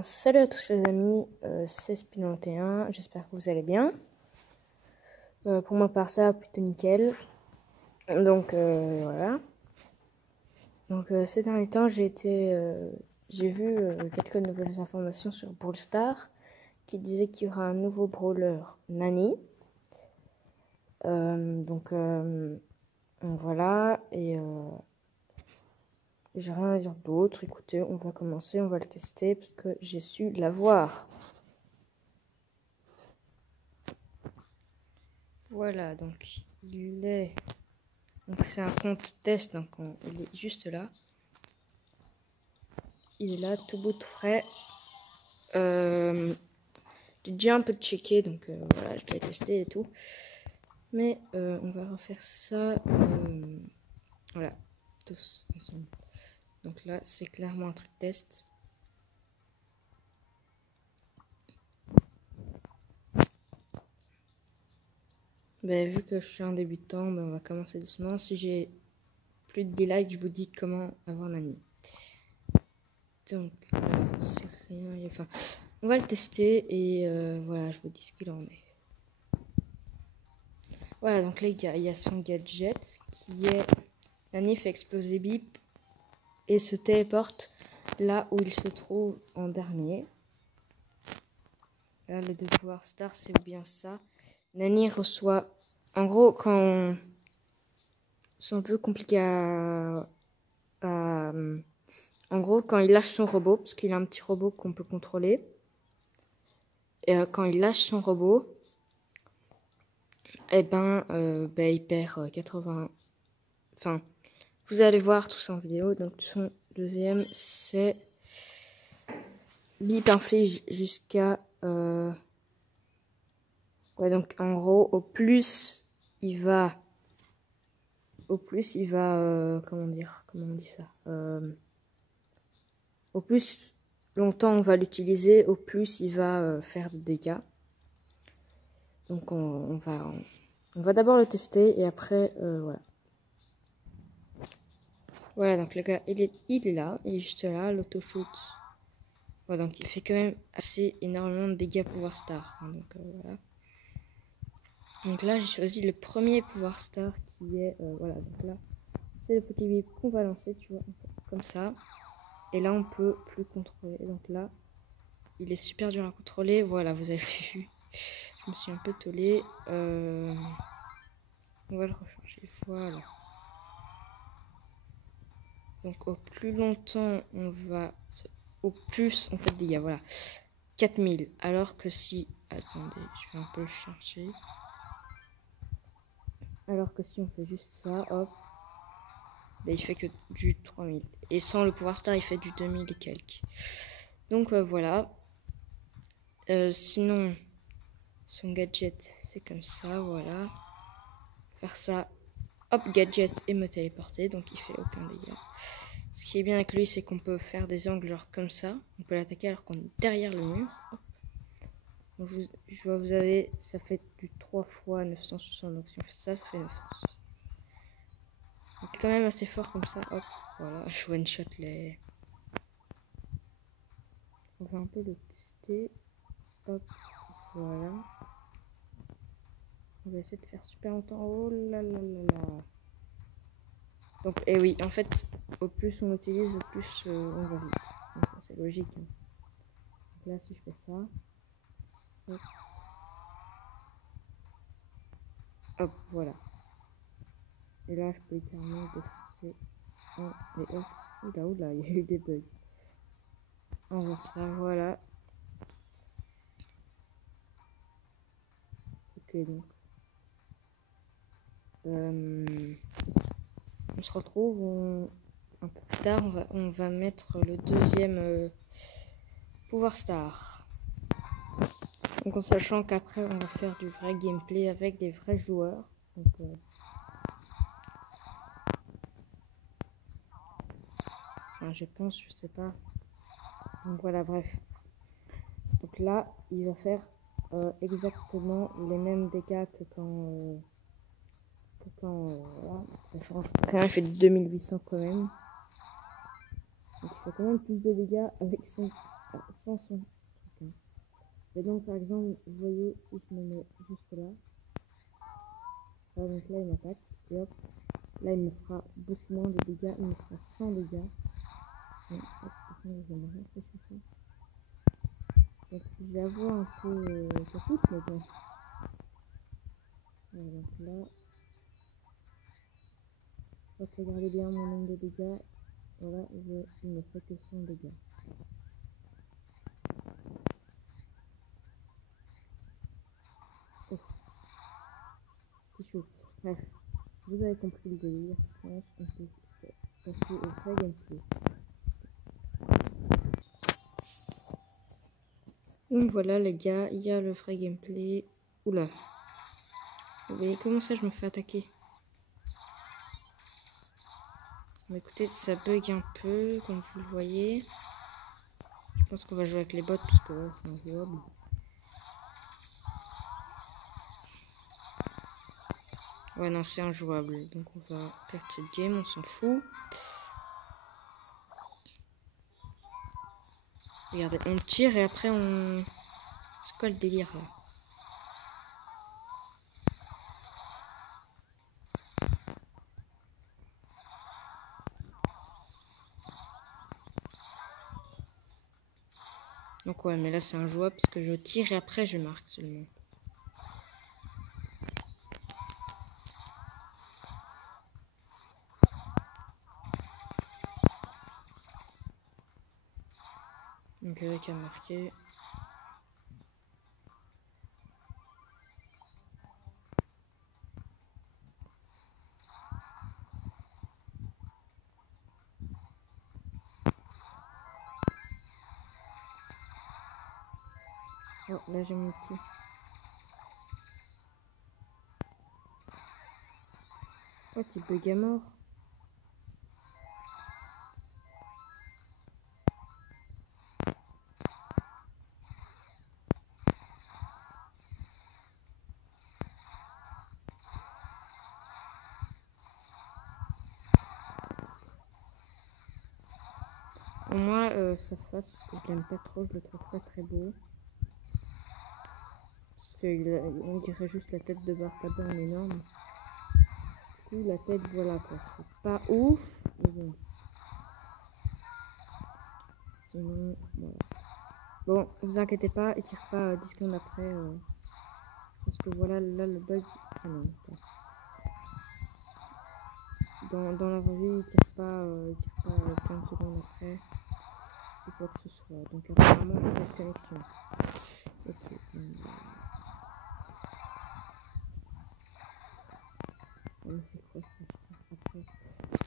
bien, salut à tous les amis, c'est Spin21, j'espère que vous allez bien. Pour ma part, ça va plutôt nickel. Donc voilà. Donc ces derniers temps, j'ai vu quelques nouvelles informations sur Brawl Stars qui disaient qu'il y aura un nouveau brawler, Nani. Donc voilà, et j'ai rien à dire d'autre. Écoutez, on va commencer, on va le tester parce que j'ai su l'avoir. Voilà, donc il est. Donc c'est un compte test, donc il est juste là. Il est là, tout beau, tout frais. J'ai déjà un peu checké, donc voilà, je l'ai testé et tout. Mais on va refaire ça. Voilà, tous ensemble. Donc là, c'est clairement un truc test. Ben, vu que je suis un débutant, ben, on va commencer doucement. Si j'ai plus de 10 likes, je vous dis comment avoir un ami. Donc c'est rien. Enfin, on va le tester et voilà, je vous dis ce qu'il en est. Voilà, donc là, il y a son gadget qui est Nani fait exploser Bip et se téléporte là où il se trouve en dernier. Là, les deux pouvoirs stars, c'est bien ça. Nani reçoit, en gros, quand c'est un peu compliqué en gros, quand il lâche son robot, parce qu'il a un petit robot qu'on peut contrôler, et quand il lâche son robot, et il perd 80. Enfin, vous allez voir tout ça en vidéo. Donc son deuxième, c'est Bip inflige jusqu'à ouais, donc en gros au plus il va comment on dit ça, au plus longtemps on va l'utiliser, au plus il va faire de dégâts. Donc on va d'abord le tester et après voilà. Voilà, donc le gars il est là, il est juste là, l'auto-shoot. Voilà, donc il fait quand même assez énormément de dégâts pouvoir star. Hein, donc voilà. Donc là j'ai choisi le premier pouvoir star qui est voilà, donc là c'est le petit bip qu'on va lancer, tu vois, comme ça. Et là on peut plus contrôler. Donc là il est super dur à contrôler. Voilà, vous avez vu. Je me suis un peu tollée. On va le recharger. Voilà. Donc au plus longtemps on va, au plus on fait de dégâts. Voilà. 4000. Alors que si, attendez, je vais un peu le charger. Alors que si on fait juste ça, hop, ben il fait que du 3000. Et sans le pouvoir star, il fait du 2000 et quelques. Donc voilà. Sinon, son gadget, c'est comme ça, voilà. Faire ça, hop, gadget et me téléporter, donc il fait aucun dégât. Ce qui est bien avec lui, c'est qu'on peut faire des angles genre comme ça. On peut l'attaquer alors qu'on est derrière le mur. Donc, je vois, vous avez, ça fait du 3 fois 960. Donc si on fait ça, ça fait 960. Donc quand même assez fort comme ça. Hop, voilà, je one shot les. On va un peu le tester. Hop, voilà. On va essayer de faire super longtemps. Oh là là là là. Donc, et oui, en fait, au plus on utilise, au plus on va vite. C'est logique. Hein. Donc là, si je fais ça. Hop. Hop, voilà. Et là, je peux littéralement défoncer les hop. Oula, il y a eu des bugs. On voit ça, voilà. Ok, donc. On se retrouve un peu plus tard. On va mettre le deuxième pouvoir star. Donc en sachant qu'après, on va faire du vrai gameplay avec des vrais joueurs. Donc, enfin, je pense, je sais pas. Donc voilà, bref. Donc là, il va faire exactement les mêmes dégâts que quand voilà, ça change. Quand même, il fait 2800 quand même. Donc il fait quand même plus de dégâts avec son sans son truc, hein. Et donc par exemple, vous voyez, si je me mets juste là, donc là il m'attaque, et hop, là il me fera beaucoup moins de dégâts, il me fera 100 dégâts. Donc, hop, attendez, je vais me rafraîchir ça. Donc je vais avoir un peu ça coûte, mais bon. Voilà, donc là, je vais regarder bien mon nombre de dégâts. Voilà, il ne fait que 100 dégâts. C'est chaud. Bref, vous avez compris le délire. Je pense qu'on peut passer au vrai gameplay. Donc voilà les gars, il y a le vrai gameplay. Oula. Vous voyez comment ça je me fais attaquer? Mais écoutez, ça bug un peu, comme vous le voyez. Je pense qu'on va jouer avec les bots parce que ouais, c'est injouable. Ouais non, c'est injouable. Donc on va perdre cette game, on s'en fout. Regardez, on tire et après on... C'est quoi le délire là? Donc ouais, mais là c'est injouable parce que je tire et après je marque seulement. Donc Eric a marqué. Oh, là j'ai mon petit. Oh, tu bug à mort. Pour moi, ça se passe, je l'aime pas trop, je le trouve pas très beau. Parce qu'on dirait juste la tête de Bartaba en énorme. Du coup, la tête, voilà quoi, c'est pas ouf, mais bon. Sinon, voilà. Bon, vous inquiétez pas, il tire pas 10 secondes après. Parce que voilà, là le bug. Ah non, dans la vraie vie, il tire pas 15 secondes après. Ou quoi que ce soit. Donc apparemment, il y a pas de connexion. Ok. C'est quoi ça après?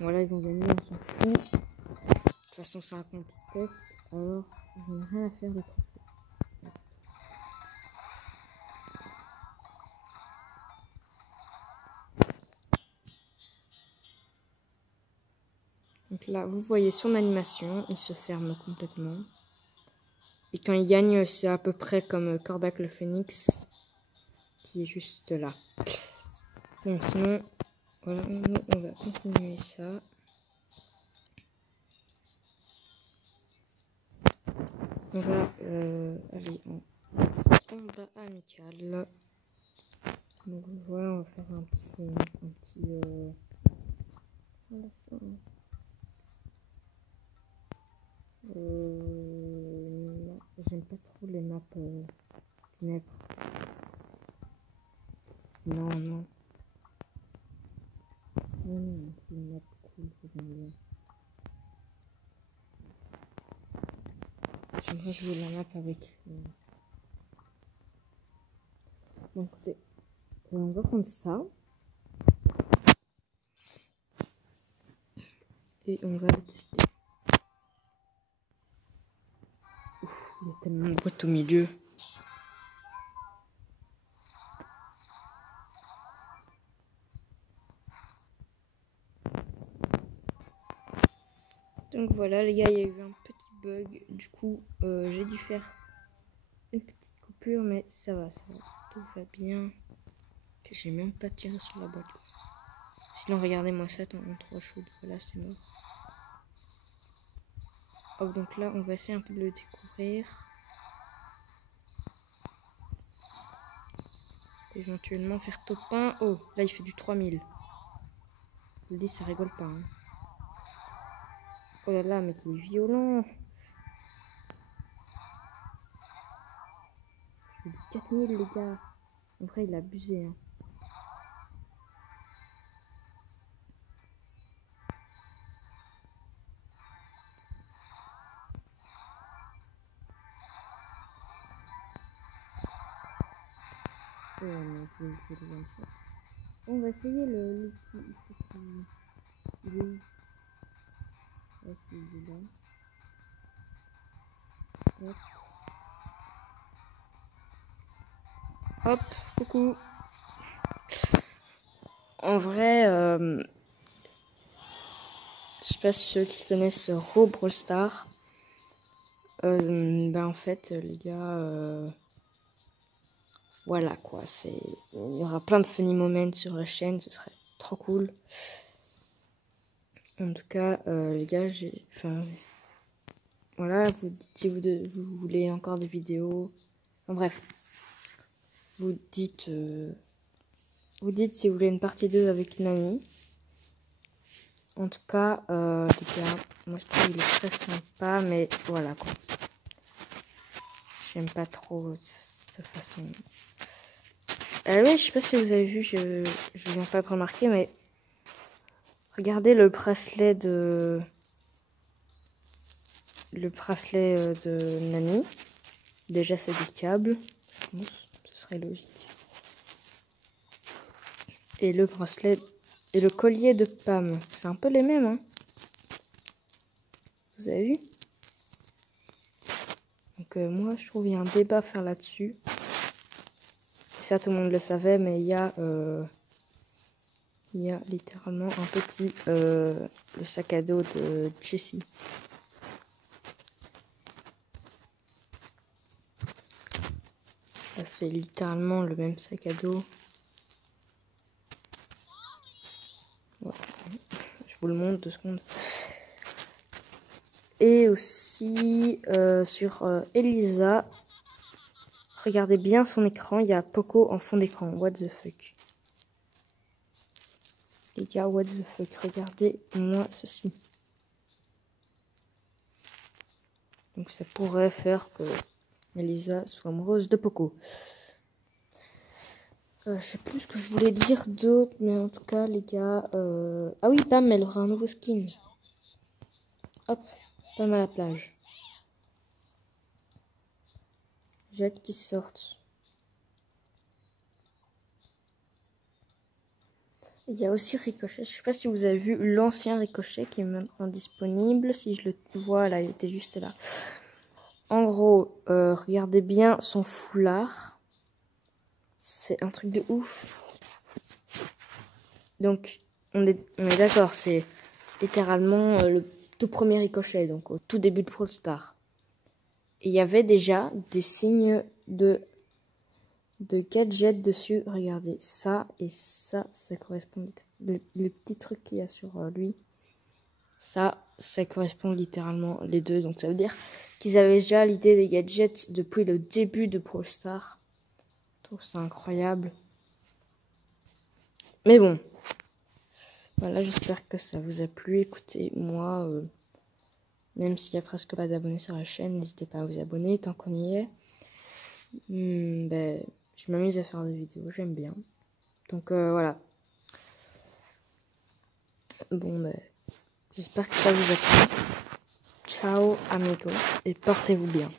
Voilà, ils vont gagner, on s'en fout. De toute façon, c'est un compte test. Alors, j'en ai rien à faire de trop. Donc là, vous voyez son animation, il se ferme complètement. Et quand il gagne, c'est à peu près comme Corbac le Phoenix, qui est juste là. Bon, sinon, voilà, on va continuer ça. Donc là, allez, on combat amical. Donc voilà, on va faire un petit voilà ça. Non, j'aime pas trop les maps ténèbres. Non, non. Non, c'est une map cool, j'aime bien. J'aimerais jouer la map avec. Bon, écoutez, on va prendre ça. Et on va le tester. Ouf, il y a tellement de boîtes au milieu. Donc voilà les gars, il y a eu un petit bug. Du coup, j'ai dû faire une petite coupure, mais ça va, tout va bien. J'ai même pas tiré sur la boîte. Sinon, regardez-moi ça en 3 shoots. Voilà, c'est mort. Hop, donc là, on va essayer un peu de le découvrir. Éventuellement faire top 1. Oh, là, il fait du 3000. Je vous dis, ça rigole pas. Hein. Oh là là, mais il est violent. Il fait du 4000, les gars. En vrai, il a abusé. Hein. Oh, non, c'est le one shot. On va essayer le il faut qu'il... Il est où? Ouais, il est là. Hop. Hop, coucou. En vrai, je sais pas si ceux qui connaissent Raw Brawl Stars. Ben en fait, les gars, voilà quoi. Il y aura plein de funny moments sur la chaîne, ce serait trop cool. En tout cas, les gars, voilà, vous dites si vous voulez encore des vidéos. En bref, vous dites si vous voulez une partie 2 avec une amie. En tout cas, les gars, moi je trouve qu'il est très sympa, mais voilà quoi. J'aime pas trop sa façon. Oui, je sais pas si vous avez vu, je viens pas de remarquer, mais regardez le bracelet de Nani. Déjà, c'est des câbles, je pense, ce serait logique. Et le bracelet et le collier de Pam, c'est un peu les mêmes, hein. Vous avez vu? Donc moi, je trouve qu'il y a un débat à faire là-dessus. Ça, tout le monde le savait, mais il y a littéralement un petit le sac à dos de Jessie. C'est littéralement le même sac à dos. Voilà. Je vous le montre 2 secondes. Et aussi sur Elisa. Regardez bien son écran. Il y a Poco en fond d'écran. What the fuck. Les gars, what the fuck. Regardez-moi ceci. Donc ça pourrait faire que Elisa soit amoureuse de Poco. Je sais plus ce que je voulais dire d'autre, mais en tout cas, les gars... Ah oui, Pam, elle aura un nouveau skin. Hop, Pam à la plage. J'ai hâte qu'ils sortent. Il y a aussi Ricochet. Je sais pas si vous avez vu l'ancien Ricochet qui est maintenant disponible. Si je le vois, là, il était juste là. En gros, regardez bien son foulard. C'est un truc de ouf. Donc, on est d'accord, c'est littéralement le tout premier Ricochet, donc au tout début de Brawl Stars. Et il y avait déjà des signes de gadgets dessus. Regardez, ça et ça correspond. Les petits trucs qu'il y a sur lui, ça correspond littéralement les deux. Donc ça veut dire qu'ils avaient déjà l'idée des gadgets depuis le début de Brawl Stars. Je trouve ça incroyable. Mais bon, voilà, j'espère que ça vous a plu. Écoutez, moi, même s'il n'y a presque pas d'abonnés sur la chaîne, n'hésitez pas à vous abonner tant qu'on y est. Ben, je m'amuse à faire des vidéos, j'aime bien. Donc voilà. Bon, ben, j'espère que ça vous a plu. Ciao, amigos, et portez-vous bien.